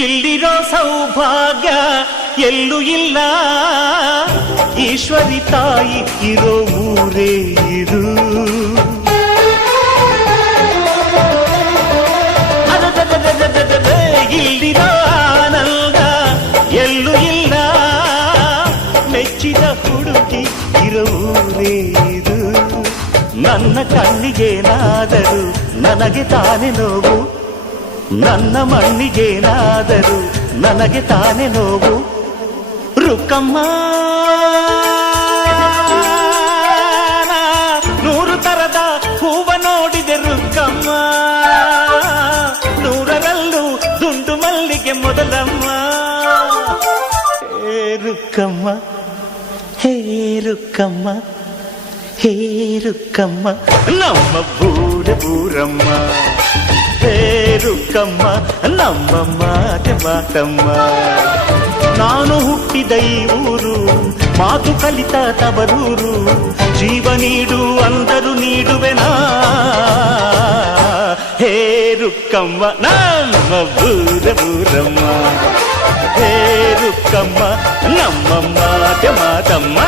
ಇಲ್ಲಿರೋ ಸೌಭಾಗ್ಯ ಎಲ್ಲೂ ಇಲ್ಲ, ಈಶ್ವರಿ ತಾಯಿ ಇರೋ ಊರೇ ಇದು. ಇಲ್ಲಿರೋ ಆನಂದ ಎಲ್ಲೂ ಇಲ್ಲ, ಮೆಚ್ಚಿದ ಹುಡುಗಿ ಇರೋ ಊರೇ ಇದು. ನನ್ನ ಕಣ್ಣಿಗೇನಾದರೂ ನನಗೆ ತಾನೇ ನೋವು, ನನ್ನ ಮಣ್ಣಿಗೇನಾದರೂ ನನಗೆ ತಾನೇ ನೋವು. ರುಕ್ಕಮ್ಮ ನೂರು ತರದ ಹೂವ ನೋಡಿದೆ ರುಕ್ಕಮ್ಮ, ನೂರರಲ್ಲೂ ದುಂಡು ಮಲ್ಲಿಗೆ ಮೊದಲಮ್ಮ. ಹೇ ರುಕ್ಕಮ್ಮ, ಹೇ ರುಕ್ಕಮ್ಮ, ಹೇ ರುಕ್ಕಮ್ಮ, ನಮ್ಮ ಬೂರಮ್ಮ. ಹೇ ರುಕ್ಕಮ್ಮ, ನಮ್ಮ ಮಾತಮ್ಮ. ನಾನು ಹುಟ್ಟಿದ ಈ ಊರು, ಮಾತು ಕಲಿತ ತವರೂರು, ಜೀವ ನೀಡು ಅಂದರು ನೀಡುವೆನಾ. ಹೇ ರುಕ್ಕಮ್ಮ, ನಮ್ಮ ಬೂರಮ್ಮ. ಹೇ ರುಕ್ಕಮ್ಮ, ನಮ್ಮ ಮಾತಮ್ಮ.